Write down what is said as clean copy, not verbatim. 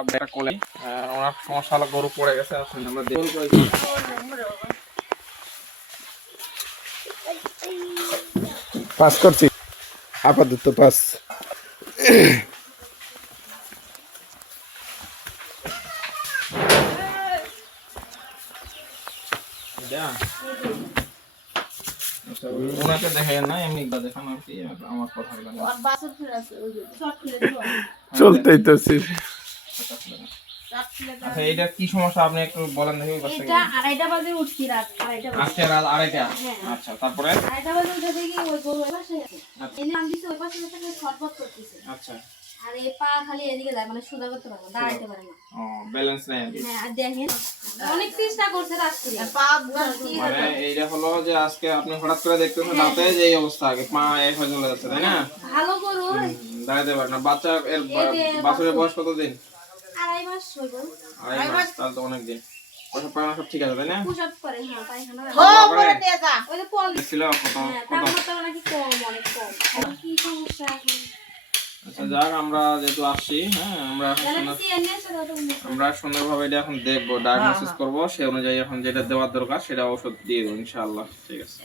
একটা কোলে ওনার সমস্যা হলো গরু পড়ে গেছে। আসলে আমরা দেখুন পাস করছি আপাতত পাস। ওনাকে দেখাই না, এমনি দেখান আর কি। আমার কথা চলতেই তো আচ্ছা, এইটা কি সমস্যা আপনি একটু বলেন দেখি। এটা 2:30 বাজে উঠছি, রাত 2:30 বাজে। আজকে রাত 2:30। হ্যাঁ। আচ্ছা, তারপরে 2:30 বাজে উঠে দেখি ওই গরু ওই পাশে আছে। এনে আমি দিছি ওই পাশে থেকে ছটফট করতেছে। আচ্ছা, আর এই পা খালি এদিকে যায়, মানে সোজা করতে পারে না, দাঁড়াইতে পারে না। ও ব্যালেন্স নাই আর কি। হ্যাঁ, আর দেখেন অনেক চেষ্টা করছে রাত্রে। মানে এইটা হলো যে আজকে আপনি হঠাৎ করে দেখতেছেন রাতে যে এই অবস্থা, আগে পা এক হয়ে চলে যাচ্ছে, তাই না? ভালো গরু দাঁড়াতে পারে না। বাচ্চা এর বাছুরের বয়স কত দিন? 2.5 মাস হইব। 2.5 মাস, তাহলে তো অনেক দিন। ওসব পায়খানা সব ঠিক আছে, তাই না? পুশ-আপ করে, হ্যাঁ, পায়খানা। করে ওই যে পল ছিল কত হ্যাঁ, কত? তাপমাত্রা নাকি কম, অনেক কম। এখন কি সমস্যা এখন? আচ্ছা, যাক, আমরা যেহেতু আসছি, হ্যাঁ, আমরা সুন্দরভাবে এটা এখন দেখবো, ডায়াগনোসিস করবো, সেই অনুযায়ী এখন যেটা দেওয়ার দরকার সেটা ওষুধ দিয়ে দেবো ইনশাআল্লাহ। ঠিক আছে।